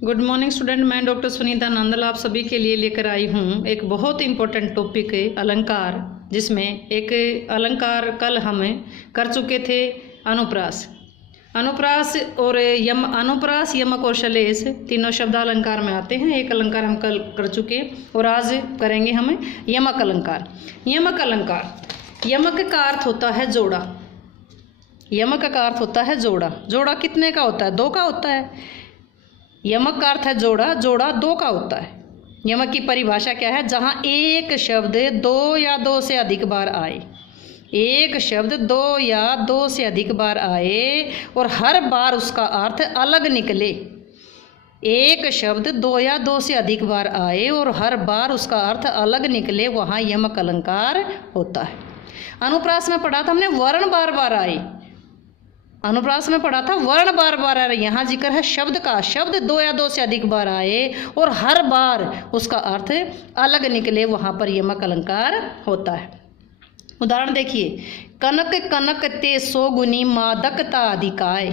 Good morning student, मैं doctor Sunita Nandal आप सभी के लिए लेकर आई हूँ एक बहुत इम्पोर्टेंट टॉपिक है अलंकार, जिसमें एक अलंकार कल हम कर चुके थे अनुप्रास और अनुप्रास, यमक और श्लेष तीनों शब्द अलंकार में आते हैं। एक अलंकार हम कल कर चुके और आज करेंगे हम यमक अलंकार। यमक का अर्थ होता है जोड़ा। यमक का अर्थ होता है जोड़ा। जोड़ा कितने का होता है? दो का होता है। यमक का अर्थ है जोड़ा, जोड़ा दो का होता है। यमक की परिभाषा क्या है? जहाँ एक शब्द दो या दो से अधिक बार आए, एक शब्द दो या दो से अधिक बार आए और हर बार उसका अर्थ अलग निकले। एक शब्द दो या दो से अधिक बार आए और हर बार उसका अर्थ अलग निकले, वहाँ यमक अलंकार होता है। अनुप्रास में पढ़ा था हमने वर्ण बार बार आए। अनुप्रास में पढ़ा था वर्ण बार बार आए। यहाँ जिक्र है शब्द का। शब्द दो या दो से अधिक बार आए और हर बार उसका अर्थ अलग निकले, वहाँ पर यमक अलंकार होता है। उदाहरण देखिए, कनक कनक ते सो गुनी मादकता अधिकाय।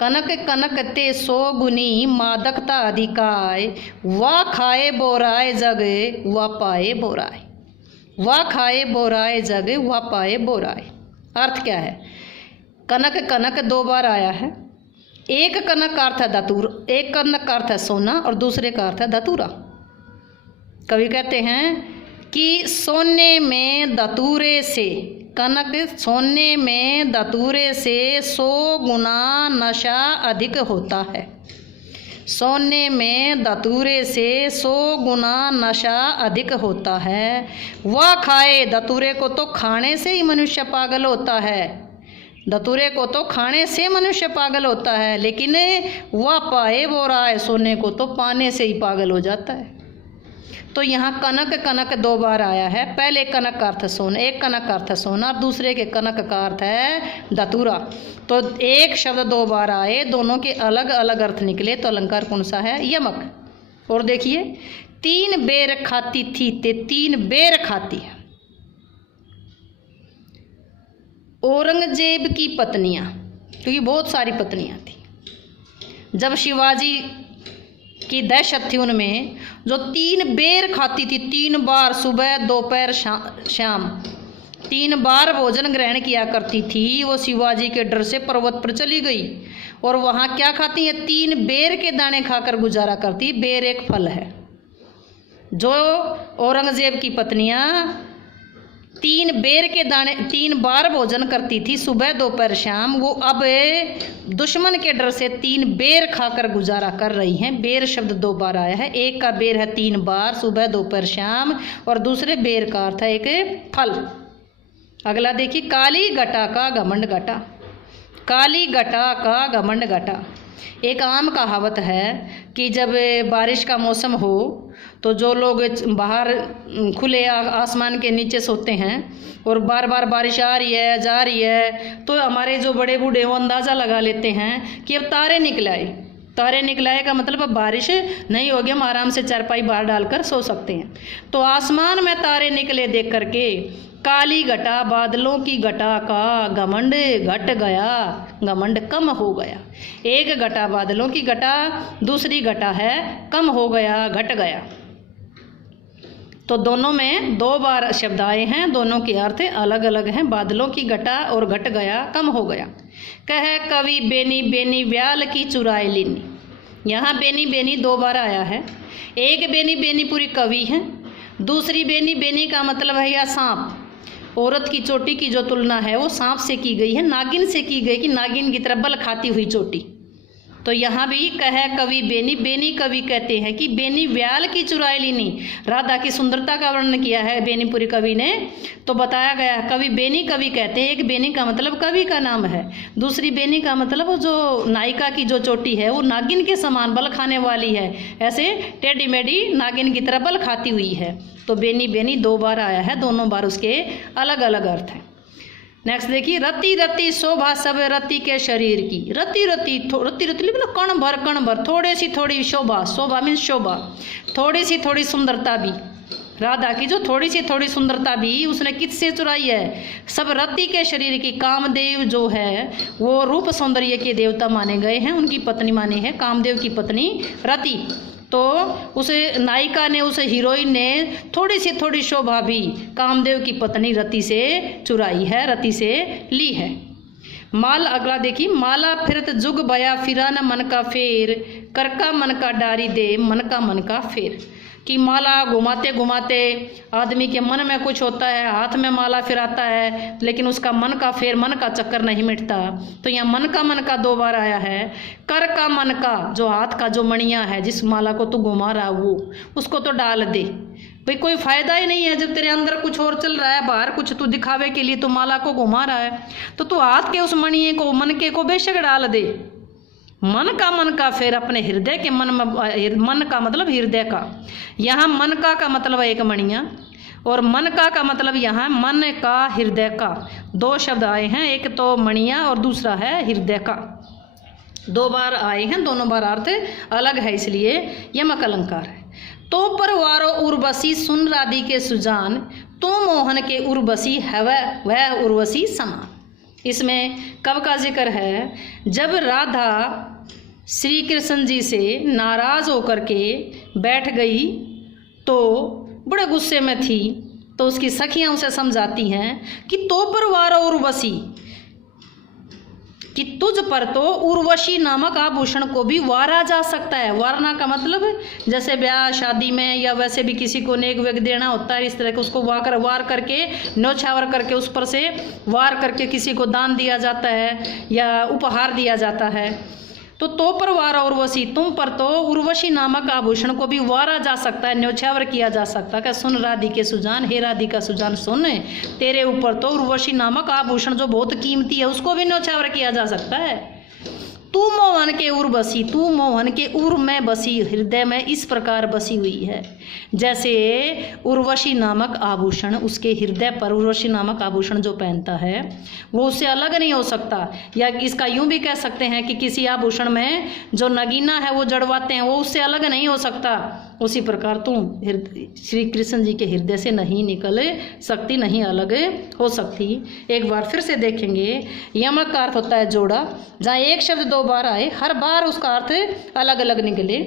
कनक कनक ते सो गुनी मादकता अधिकाय, वा खाए बोराए जग वा पाए बोराए। वा खाए बोराए जग वा पाए बोराए। अर्थ क्या है? कनक कनक दो बार आया है। एक कनक का अर्थ है धतूर, एक कनक का अर्थ है सोना और दूसरे का अर्थ है धतूरा। कवि कहते हैं कि सोने में धतूरे से, कनक सोने में धतूरे से 100 गुना नशा अधिक होता है। सोने में धतूरे से 100 गुना नशा अधिक होता है। वह खाए, धतूरे को तो खाने से ही मनुष्य पागल होता है। धतूरे को तो खाने से मनुष्य पागल होता है, लेकिन वह पाए बोराए, सोने को तो पाने से ही पागल हो जाता है। तो यहाँ कनक कनक दो बार आया है। पहले कनक का अर्थ सोना, एक कनक का अर्थ सोना और दूसरे के कनक का अर्थ है धतूरा। तो एक शब्द दो बार आए, दोनों के अलग अलग अर्थ निकले, तो अलंकार कौन सा है? यमक। और देखिए, 3 बेर खाती थी ते 3 बेर खाती है। औरंगजेब की पत्नियां, क्योंकि बहुत सारी पत्नियां थी, जब शिवाजी की दहशत थी उनमें, जो 3 बेर खाती थी, 3 बार सुबह दोपहर शाम 3 बार भोजन ग्रहण किया करती थी, वो शिवाजी के डर से पर्वत पर चली गई और वहाँ क्या खाती है? 3 बेर के दाने खाकर गुजारा करती। बेर एक फल है। जो औरंगजेब की पत्नियां 3 बेर के दाने 3 बार भोजन करती थी, सुबह दोपहर शाम, वो अब दुश्मन के डर से 3 बेर खाकर गुजारा कर रही हैं। बेर शब्द 2 बार आया है। एक का बेर है 3 बार सुबह दोपहर शाम और दूसरे बेर का अर्थ है एक फल। अगला देखिए, काली घटा का घमंड घटा। काली घटा का घमंड घटा एक आम कहावत है कि जब बारिश का मौसम हो तो जो लोग बाहर खुले आसमान के नीचे सोते हैं और बार बार बारिश आ रही है जा रही है, तो हमारे जो बड़े बूढ़े वो अंदाज़ा लगा लेते हैं कि अब तारे निकलाए। तारे निकलाए का मतलब अब बारिश नहीं होगी, हम आराम से चारपाई बाहर डालकर सो सकते हैं। तो आसमान में तारे निकले देख करके काली घटा, बादलों की घटा का घमंड घट गया, घमंड कम हो गया। एक घटा बादलों की घटा, दूसरी घटा है कम हो गया, घट गया। तो दोनों में 2 बार शब्द आए हैं, दोनों के अर्थ अलग अलग हैं। बादलों की घटा और घट गया, कम हो गया। कहे कवि बेनी बेनी व्याल की चुराए लीनी। यहाँ बेनी बेनी 2 बार आया है। एक बेनी बेनी पूरी कवि है, दूसरी बेनी बेनी का मतलब है या सांप। औरत की चोटी की जो तुलना है वो सांप से की गई है, नागिन से की गई कि नागिन की तरह बल खाती हुई चोटी। तो यहाँ भी कहे कवि बेनी, बेनी कवि कहते हैं कि बेनी व्याल की चुराई लीनी। राधा की सुंदरता का वर्णन किया है बेनीपुरी कवि ने, तो बताया गया है कवि बेनी कवि कहते हैं। एक बेनी का मतलब कवि का नाम है, दूसरी बेनी का मतलब जो नायिका की जो चोटी है वो नागिन के समान बल खाने वाली है, ऐसे टेढ़ी मेढ़ी नागिन की तरह बल खाती हुई है। तो बेनी बेनी 2 बार आया है, दोनों बार उसके अलग अलग अर्थ हैं। नेक्स्ट देखिए, रति रति शोभा सब रति के शरीर की। रति रति रति रति मतलब कण भर थोड़ी सी थोड़ी शोभा। शोभा मीन्स शोभा, थोड़ी सी थोड़ी सुंदरता भी। राधा की जो थोड़ी सुंदरता भी उसने किससे चुराई है? सब रति के शरीर की। कामदेव जो है वो रूप सौंदर्य के देवता माने गए हैं, उनकी पत्नी मानी है कामदेव की पत्नी रति। तो उस नायिका ने, उस हीरोइन ने थोड़ी शोभा भी कामदेव की पत्नी रति से चुराई है, रति से ली है। माल अगला देखिए, माला फिरत जुग बया फिरा न मन का फेर, कर का मन का डारी दे मन का फेर। कि माला घुमाते घुमाते आदमी के मन में कुछ होता है, हाथ में माला फिराता है, लेकिन उसका मन का फेर, मन का चक्कर नहीं मिटता। तो यहाँ मन का 2 बार आया है। कर का मन का, जो हाथ का जो मणिया है, जिस माला को तू घुमा रहा वो, उसको तो डाल दे। भाई कोई फायदा ही नहीं है जब तेरे अंदर कुछ और चल रहा है, बाहर कुछ तू दिखावे के लिए तू माला को घुमा रहा है, तो तू हाथ के उस मणिये को, मन के को बेशक डाल दे। मन का फिर अपने हृदय के मन में, मन का मतलब हृदय का, यहाँ मन का मतलब एक मणिया, और मन का मतलब यहाँ मन का हृदय का। 2 शब्द आए हैं, एक तो मणिया और दूसरा है हृदय का। 2 बार आए हैं, दोनों बार अर्थ अलग है, इसलिए यमक अलंकार है। तो परवारो उर्वशी सुन राधि के सुजान, तो मोहन के उर्वशी है वह उर्वशी समान। इसमें कब का जिक्र है? जब राधा श्री कृष्ण जी से नाराज होकर के बैठ गई तो बड़े गुस्से में थी, तो उसकी सखियां उसे समझाती हैं कि तो परवारो उर्वशी, कि तुझ पर तो उर्वशी नामक आभूषण को भी वारा जा सकता है। वारना का मतलब जैसे ब्याह शादी में या वैसे भी किसी को नेक वेग देना होता है, इस तरह के उसको वार करके, न्योछावर करके, उस पर से वार करके किसी को दान दिया जाता है या उपहार दिया जाता है। तो पर वारा उर्वशी, तुम पर तो उर्वशी नामक आभूषण को भी वारा जा सकता है, न्योछावर किया जा सकता है। क्या सुन राधि के सुजान, हे राधि का सुजान सुन, तेरे ऊपर तो उर्वशी नामक आभूषण जो बहुत कीमती है उसको भी न्योछावर किया जा सकता है। तू मोहन के उर बसी, तू मोहन के उर में बसी, हृदय में इस प्रकार बसी हुई है जैसे उर्वशी नामक आभूषण उसके हृदय पर, उर्वशी नामक आभूषण जो पहनता है वो उससे अलग नहीं हो सकता। या इसका यूं भी कह सकते हैं कि किसी आभूषण में जो नगीना है वो जड़वाते हैं वो उससे अलग नहीं हो सकता। उसी प्रकार तू श्री कृष्ण जी के हृदय से नहीं निकल सकती, नहीं अलग हो सकती। एक बार फिर से देखेंगे, यमक का अर्थ होता है जोड़ा, जहाँ एक शब्द 2 बार आए, हर बार उसका अर्थ अलग अलग निकले।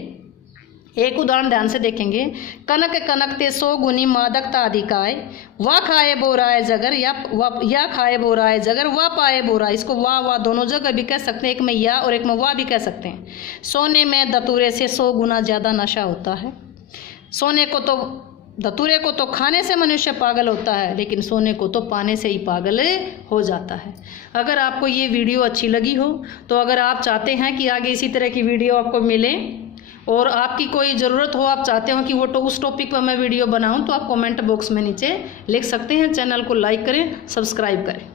एक उदाहरण ध्यान से देखेंगे, कनक कनकते 100 गुनी मादकता अधिकाय, वा खाए बोराए जगर, या खाए बोराए जगर, वा पाए बोरा। इसको वा दोनों जगह भी कह सकते हैं, एक में या और एक में वा भी कह सकते हैं। सोने में धतूरे से 100 गुना ज़्यादा नशा होता है। सोने को तो, धतूरे को तो खाने से मनुष्य पागल होता है, लेकिन सोने को तो पाने से ही पागल हो जाता है। अगर आपको ये वीडियो अच्छी लगी हो तो अगर आप चाहते हैं कि आगे इसी तरह की वीडियो आपको मिले और आपकी कोई ज़रूरत हो, आप चाहते हो कि वो उस टॉपिक पर मैं वीडियो बनाऊं, तो आप कमेंट बॉक्स में नीचे लिख सकते हैं। चैनल को लाइक करें, सब्सक्राइब करें।